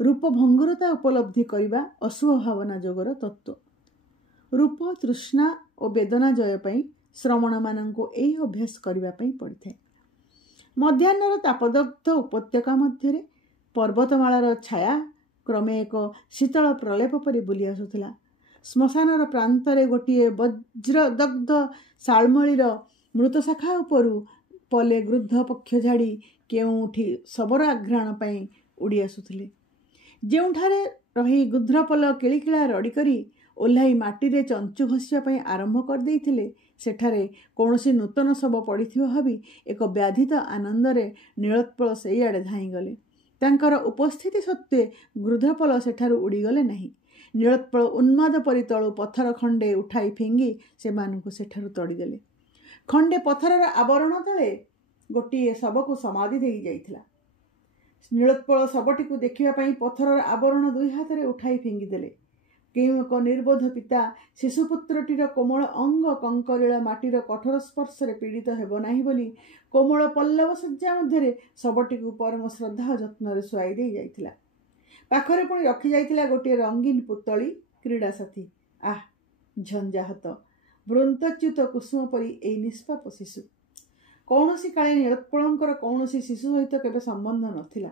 ରୂପଭଙ୍ଗୁରତା ଉପଲବ୍ଧି କରିବା ଅଶୁଭ ଭାବନା ଯୋଗର ତତ୍ତ୍ୱ। ରୂପ, ତୃଷ୍ଣା ଓ ବେଦନା ଜୟ ପାଇଁ ଶ୍ରମଣମାନଙ୍କୁ ଏହି ଅଭ୍ୟାସ କରିବା ପାଇଁ ପଡ଼ିଥାଏ। ମଧ୍ୟାହ୍ନର ତାପଦଗ୍ଧ ଉପତ୍ୟକା ମଧ୍ୟରେ ପର୍ବତମାଳାର ଛାୟା କ୍ରମେ ଏକ ଶୀତଳ ପ୍ରଲେପ ପରି ବୁଲି ଆସୁଥିଲା। ଶ୍ମଶାନର ପ୍ରାନ୍ତରେ ଗୋଟିଏ ବଜ୍ରଦଗ୍ଧ ଶାଳ୍ମଳୀର ମୃତଶାଖା ଉପରୁ ପଲେ ଗୃଦ୍ଧ ପକ୍ଷ ଝାଡ଼ି କେଉଁଠି ଶବର ଆଘ୍ରାଣ ପାଇଁ ଉଡ଼ି ଆସୁଥିଲେ। ଯେଉଁଠାରେ ରହି ଗୃଧ୍ରପଲ କିଳିକିଳା ରଡ଼ି କରି ଓହ୍ଲାଇ ମାଟିରେ ଚଞ୍ଚୁ ଘଷିବା ପାଇଁ ଆରମ୍ଭ କରିଦେଇଥିଲେ, ସେଠାରେ କୌଣସି ନୂତନ ଶବ ପଡ଼ିଥିବ ଭାବି ଏକ ବ୍ୟାଧିତ ଆନନ୍ଦରେ ନୀଳୋତ୍ପଳ ସେଇଆଡ଼େ ଧାଇଁଗଲେ। ତାଙ୍କର ଉପସ୍ଥିତି ସତ୍ତ୍ୱେ ଗୃଧ୍ରପଲ ସେଠାରୁ ଉଡ଼ିଗଲେ ନାହିଁ। ନୀଳୋତ୍ପଳ ଉନ୍ମାଦ ପରି ତଳୁ ପଥର ଖଣ୍ଡେ ଉଠାଇ ଫିଙ୍ଗି ସେମାନଙ୍କୁ ସେଠାରୁ ତଡ଼ିଦେଲେ। ଖଣ୍ଡେ ପଥରର ଆବରଣ ତଳେ ଗୋଟିଏ ଶବକୁ ସମାଧି ଦେଇ ଯାଇଥିଲା। ନୀଳୋତ୍ପଳ ଶବଟିକୁ ଦେଖିବା ପାଇଁ ପଥରର ଆବରଣ ଦୁଇ ହାତରେ ଉଠାଇ ଫିଙ୍ଗିଦେଲେ। କେଉଁ ଏକ ନିର୍ବୋଧ ପିତା ଶିଶୁପୁତ୍ରଟିର କୋମଳ ଅଙ୍ଗ କଙ୍କରିଳ ମାଟିର କଠୋର ସ୍ପର୍ଶରେ ପୀଡ଼ିତ ହେବ ନାହିଁ ବୋଲି କୋମଳ ପଲ୍ଲବ ଶଯ୍ୟା ମଧ୍ୟରେ ଶବଟିକୁ ପରମ ଶ୍ରଦ୍ଧା ଓ ଯତ୍ନରେ ଶୁଆଇ ଦେଇ ଯାଇଥିଲା। ପାଖରେ ପୁଣି ରଖିଯାଇଥିଲା ଗୋଟିଏ ରଙ୍ଗୀନ ପୁତଳି କ୍ରୀଡ଼ା ସାଥୀ। ଆଃ, ଝଞ୍ଜାହତ ବୃନ୍ତଚ୍ୟୁତ କୁସୁମ ପରି ଏଇ ନିଷ୍ପାପ ଶିଶୁ। କୌଣସି କାଳେ ନୀଳୋତ୍ପଳଙ୍କର କୌଣସି ଶିଶୁ ସହିତ କେବେ ସମ୍ବନ୍ଧ ନଥିଲା,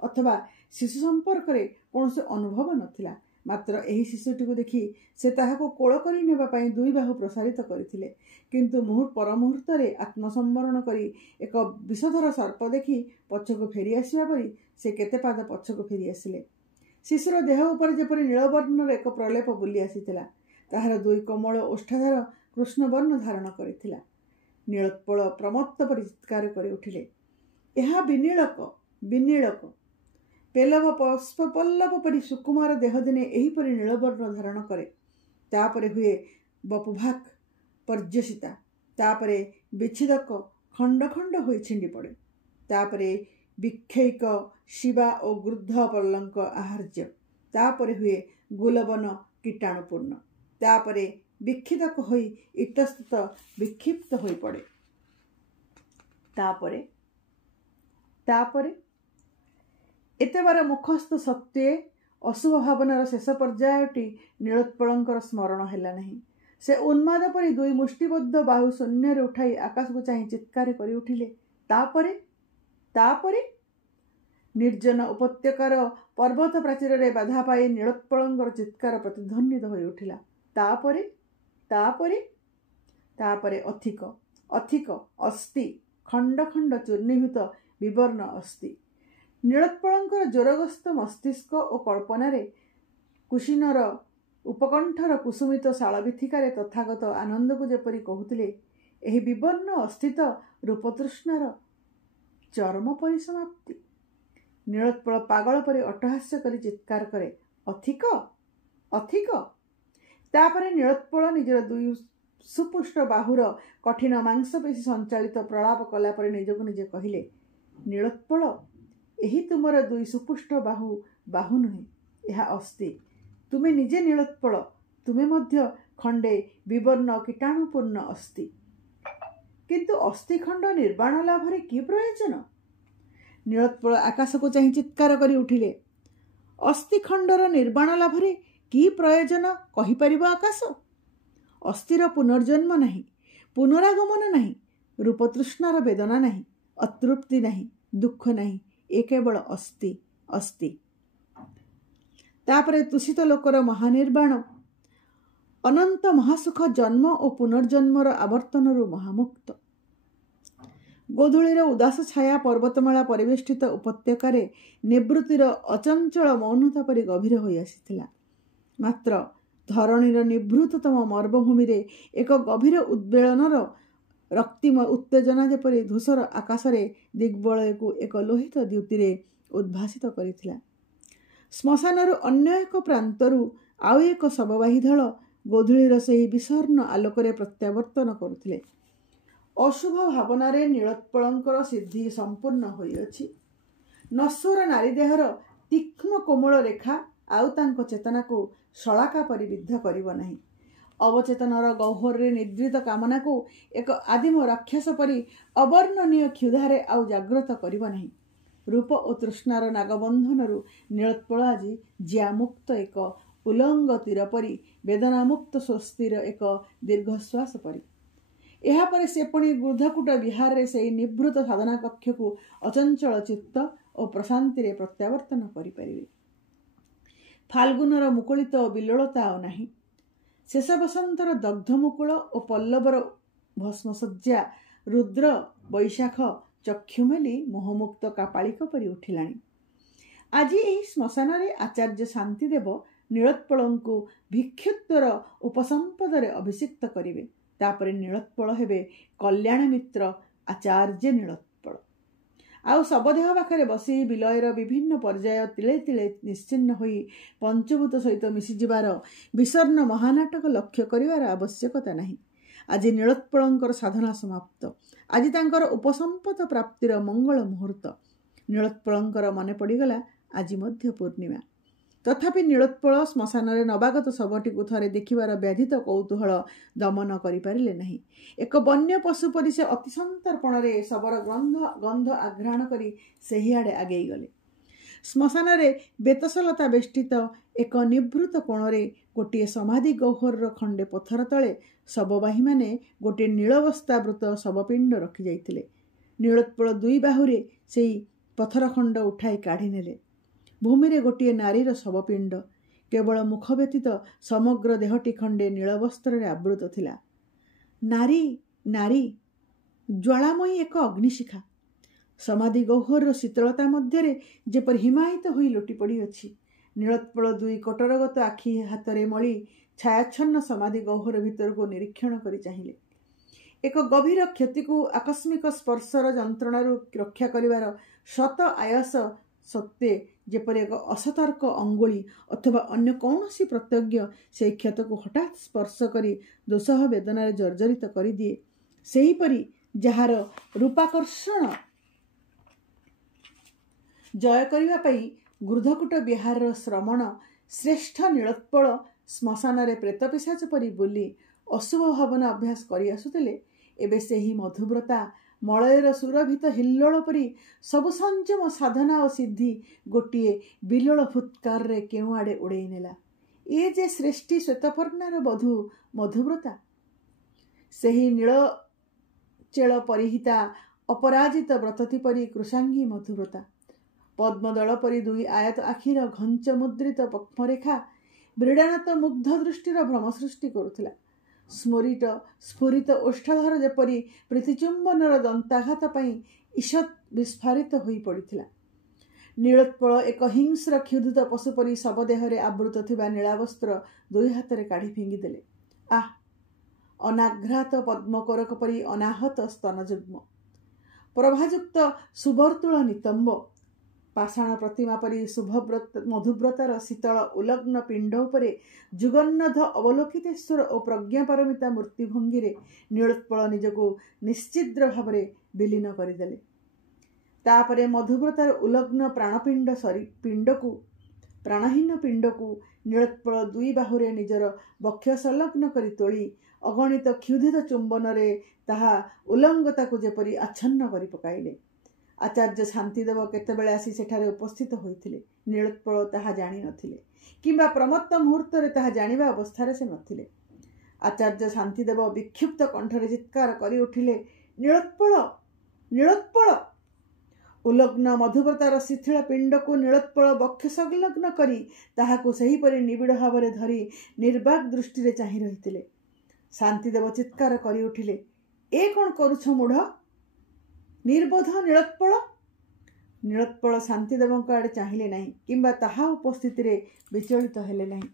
ଅଥବା ଶିଶୁ ସମ୍ପର୍କରେ କୌଣସି ଅନୁଭବ ନଥିଲା। ମାତ୍ର ଏହି ଶିଶୁଟିକୁ ଦେଖି ସେ ତାହାକୁ କୋଳ କରି ନେବା ପାଇଁ ଦୁଇ ବାହୁ ପ୍ରସାରିତ କରିଥିଲେ। କିନ୍ତୁ ପରମୁହୂର୍ତ୍ତରେ ଆତ୍ମସମ୍ବରଣ କରି ଏକ ବିଷଧର ସର୍ପ ଦେଖି ପଛକୁ ଫେରି ଆସିବା ପରି ସେ କେତେ ପାଦ ପଛକୁ ଫେରି ଆସିଲେ। ଶିଶୁର ଦେହ ଉପରେ ଯେପରି ନୀଳବର୍ଣ୍ଣର ଏକ ପ୍ରଲେପ ବୁଲି ଆସିଥିଲା। ତାହାର ଦୁଇ କୋମଳ ଓଷ୍ଠାଧର କୃଷ୍ଣବର୍ଣ୍ଣ ଧାରଣ କରିଥିଲା। ନୀଳୋତ୍ପଳ ପ୍ରମତ୍ତ ପରି ଚିତ୍କାର କରି ଉଠିଲେ, ଏହା ବିନୀଳକ, ବିନୀଳକ। ପେଲବ ପୁଷ୍ପପଲ୍ଲବ ପରି ସୁକୁମାର ଦେହ ଦିନେ ଏହିପରି ନୀଳବର୍ଣ୍ଣ ଧାରଣ କରେ। ତାପରେ ହୁଏ ବପୁଭାକ୍ ପର୍ଯ୍ୟସିତା, ତାପରେ ବିଚ୍ଛିଦକ ଖଣ୍ଡ ଖଣ୍ଡ ହୋଇ ଛିଣ୍ଡି ପଡ଼େ। ତାପରେ ବିକ୍ଷୈକ ଶିବା ଓ ଗୃଦ୍ଧ ପଲ୍ଲଙ୍କ ଆହାର୍ଯ୍ୟ। ତାପରେ ହୁଏ ଗୁଲବନ କୀଟାଣୁପୂର୍ଣ୍ଣ। ତାପରେ ବିକ୍ଷିଦକ ହୋଇ ଇତସ୍ତତ ବିକ୍ଷିପ୍ତ ହୋଇ ପଡ଼େ। ତାପରେ ଏତେବାର ମୁଖସ୍ଥ ସତ୍ତ୍ୱେ ଅଶୁଭ ଭାବନାର ଶେଷ ପର୍ଯ୍ୟାୟଟି ନୀଳୋତ୍ପଳଙ୍କର ସ୍ମରଣ ହେଲା ନାହିଁ। ସେ ଉନ୍ମାଦ ପରି ଦୁଇ ମୁଷ୍ଟିବଦ୍ଧ ବାହୁ ଶୂନ୍ୟରେ ଉଠାଇ ଆକାଶକୁ ଚାହିଁ ଚିତ୍କାର କରି ଉଠିଲେ, ତାପରେ तापरे निर्जन उपत्यकार पर्वत प्राचीर बाधा पाई नीलोत्पलंकर चित्कार प्रतिध्वनित हो उठिला। तापरे तापरे तापरे अधिक अधिक अस्थि खंड खंड चूर्णीभूत विवर्ण अस्थि। नीलोत्पलंकर जोरग्रस्त मस्तिष्क और कल्पनारे कुशीनर उपकंठर कुसुमित शालवीथिकार तथागत आनंद को जेपरी कहूतिले एही विवर्ण अस्थित रूपतृष्णार चरम परिसमाप्ति। नीलोत्पल पागल परि अट्टहास्य करी चित्कार करे अधिक अधिक। तापरे नीलोत्पल निजर दुई सुपुष्ट बाहुर कठिन मांसपेशी संचालित प्रलाप कला परे निजको निजे कहिले, नीलोत्पल एही तुमर दुई सुपुष्ट बाहु बाहु नुहे, यह अस्ति। तुमे निजे नीलोत्पल, तुमे मध्य खंडे विवर्ण कीटाणुपूर्ण अस्ति। किंतु अस्थि खंड निर्वाण लाभरे कि प्रयोजन? नीलोत्पल आकाश को चाहि चित्कार करी उठिले, अस्थि खंडर निर्वाण लाभरे कि प्रयोजन कहि परिबो आकाश? अस्थिर पुनर्जन्म नहीं, पुनरागमन नहीं, रूपतृष्णार वेदना नहीं, अतृप्ति नहीं, दुख नहीं, ए केवल अस्ति अस्ति। तापरे तुषित लोकर महानिर्वाण अनंत महासुख जन्म और पुनर्जन्मर आवर्तनरु महामुक्त। गोधूलीर उदास छाया पर्वतमाला परिवेष्टित उपत्यकारे निवृत्तिर अचंचल मौनता परि गभीर होई आसिथिला। मात्र धरणीर निभृततम मर्मभूमि रे एक गभीर उद्वेलनर रक्तिम उत्तेजना जेपरी धूसर आकाशरे दिग्बलय को एक लोहित द्युतिरे उद्भासित करिथिला। श्मशानर अन्य एक प्रांतरु आउ एक शववाही दल गोधूलीर सेही विषर्ण आलोकरे प्रत्यावर्तन करुथिले। अशुभ भावनारे नीलोत्पलंकर सिद्धि संपूर्ण होइअछि। नश्वर नारी देहर तीक्ष्ण कोमल रेखा आउ तांको चेतना को शलाका परि विद्ध करिब नाही। अवचेतनर गह्वरे निद्रित कामना को एक आदिम राक्षस परि अवर्णनीय क्षुधारे आउ जाग्रत करिब नाही। रूप और तृष्णार नागबंधनरु नीलोत्पल आज ज्यामुक्त एक उलंग तीर परि वेदनामुक्त स्वस्तिर एक दीर्घश्वास परि। एहापरे से पुणी गुर्धकूट विहार से निवृत साधना कक्ष को अचंचल चित्त और प्रशांति रे प्रत्यावर्तन करिपारिबे। फाल्गुनर मुकुलित बिलोलता और नाही। शेष बसंतर दग्ध मुकुल और पल्लवर भस्मसज्जा रुद्र वैशाख चक्षुमेली मोहमुक्त कापालिक परि उठिलाणी। आज यही श्मशान आचार्य शांतिदेव नीलोत्पलंकु भिक्षुत्वर उपसंपदरे अभिषिक्त करिवे। तापरे नीलोत्पल हेबे कल्याण मित्र आचार्य नीलोत्पल। आउ शबदेह पाखरे बसी विलयर विभिन्न पर्याय तिले तिले निश्चिन्न होई पंचभूत सहित मिशिजिबार विषर्ण महानाटक लक्ष्य करिवार आवश्यकता नहीं। आज नीलोत्पलंकर साधना समाप्त। आज तांकर उपसंपद प्राप्तिर मंगल मुहूर्त। नीलोत्पलंकर मने पड़गला आज मध्य पूर्णिमा। तथापि नीलोत्पल श्मशान नवागत शवटी को थरे देखिबार व्याधित कौतूहल दमन करिपारिले नहीं। एक वन्य पशु परि से अति संतर्पण शबर गंध आघ्राण करी सेही आड़े आगेई गले। श्मशान बेतसलता बेष्टित एक निवृत कोणरे गोटे समाधि गह्वर खंडे पथर तले शववाही माने गोटे नीलवस्त्रावृत शवपिंड रखि जाइथिले। नीलोत्पल दुई बाहुरे सेई पथर खंड उठाई काढ़ी नेले। भूमि रे गोटे नारीर शवपिंड, केवल मुख व्यतीत समग्र देहटी खंडे नीलवस्त्र आवृत थिला। नारी नारी ज्वालामयी एक अग्निशिखा समाधि गह्वर शीतलता मध्य जेपर हिमायित होई लोटी पड़ी अछि। नीलोत्पल दुई कटरगत आखि हाथरे मळी छायाच्छन्न समाधि गह्वर भीतर को निरीक्षण करी चाहिए। एक गभीर क्षति को आकस्मिक स्पर्शर जंत्रणारु रक्षा करिवार शत आयास सत्वे जेपरि एक असतर्क अंगुली अथवा अन्य कौनसी प्रत्यज्ञ से क्षत को हठात स्पर्श करी दोषह वेदनार जर्जरित करि दिए, सेहीपरि जार रूपाकर्षण जय करिवा पई गुर्धकूट विहार श्रमण श्रेष्ठ नीलोत्पल श्मशान प्रेतपिशाच परि बोली अशुभ भावना अभ्यास करि आसुतिले। एबे सेही मधुव्रता मलयर सुरभित हिल्लोल परि सबु संयम साधना और सिद्धि गोटे बिलोल फुत्कार रे केउ आड़े उड़े नेला। ए जे श्रेष्ठी श्वेतपर्णार बधू मधुव्रता, सेही नील चेल परिहिता अपराजित व्रतती परी कृशांगी मधुव्रता। पद्मदल परी दुई आयत आखिर घंच मुद्रित पक्ष्मरेखा ब्रीडानाथ मुग्ध दृष्टिर भ्रम सृष्टि करुथिला। स्फुरित ओष्ठधर जेपरी प्रीतिचुंबनर दंताघात पाई ईषत् विस्फारित होई पड़िथिला। नीलोत्पल एक हिंस्र क्षुधित पशु परी शवदेहरे आवृत थिबा नीलावस्त्र दुई हाथरे काढ़ी फिंगिदेले। आह, अनाघ्रात पद्मकोरक परी अनाहत स्तनजुग्म, प्रभायुक्त सुवर्तुल नितंब, पाषाण प्रतिमा परी मधुव्रतार शीतल उलग्न पिंड उपरे जुगन्नध अवलोकितेश्वर और प्रज्ञापरमिता मूर्तिभंगी नीलोत्पल निजको निश्चिद्र भावरे विलीन करदेले। तापरे मधुव्रतार उलग्न प्राणहीन पिंडकू नीलोत्पल दुई बाहुरे निजर बक्ष संलग्न करी तोली अगणित क्षुधित चुंबनरे ताहा उलंगताकू जेपरी आच्छन्न करि पकाइले। आचार्य शांतिदेव केतेबेले आसी सेठारे उपस्थित होइथिले। नीलोत्पल ताहा जानि नथिले किंबा प्रमत्त मुहूर्तरे ताहा जानिबा अवस्थारे से नथिले। आचार्य शांतिदेव विक्षिप्त कंठरे चित्कार करि उठिले, नीलोत्पल नीलोत्पल। उलग्न मधुव्रतार शिथिल पिंड को नीलोत्पल बक्ष संलग्न करी ताहाकू सेहीपरि निबिड़ भावरे धरी निर्बाक दृष्टि चाहि रहिथिले। शांतिदेव चित्कार करि उठिले, ए कौन करुछ मूढ़, निर्बोध नीलोत्पल। नीलोत्पल शांतिदेवଙ୍କ आड़े चाहिले नहीं किंबा ताहा उपस्थिति रे विचलित हेले नहीं।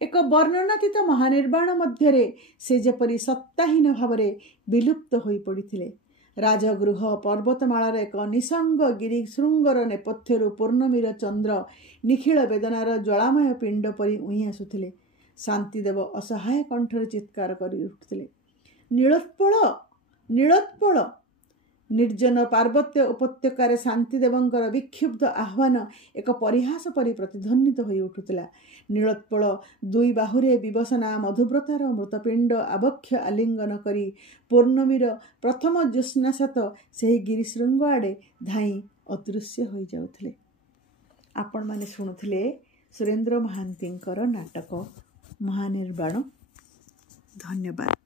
एक वर्णनातीत महानिर्वाण मध्यरे से जेपरी सत्ताहीन भावरे विलुप्त होई पड़िथिले। राजगृह पर्वतमाଳାर एक निसंग गिरी शृंगर नेपथ्यरु पूर्णमीर चंद्र निखिल वेदनार ज्वालामय पिंड परी उई आसुथिले। शांतिदेव असहाय कंठरे चित्कार करि उठुथिले, नीलोत्पल नीलोत्पल। निर्जन पार्वत्य उपत्यकार शांतिदेवंकर विक्षुब्ध आह्वान एक परिहास परि प्रतिध्वनित होई उठुथिला। नीलोत्पल दुई बाहुरे विवसना मधुव्रतार मृतपिंड आबक्ष आलिंगन करी पूर्णमीर प्रथम ज्योत्स्नासात सेही गिरिशृंग आड़े धाई अदृश्य होई जाउथिले। आपण माने शुणुथिले सुरेंद्र महांतींकर नाटक महानिर्वाण। धन्यवाद।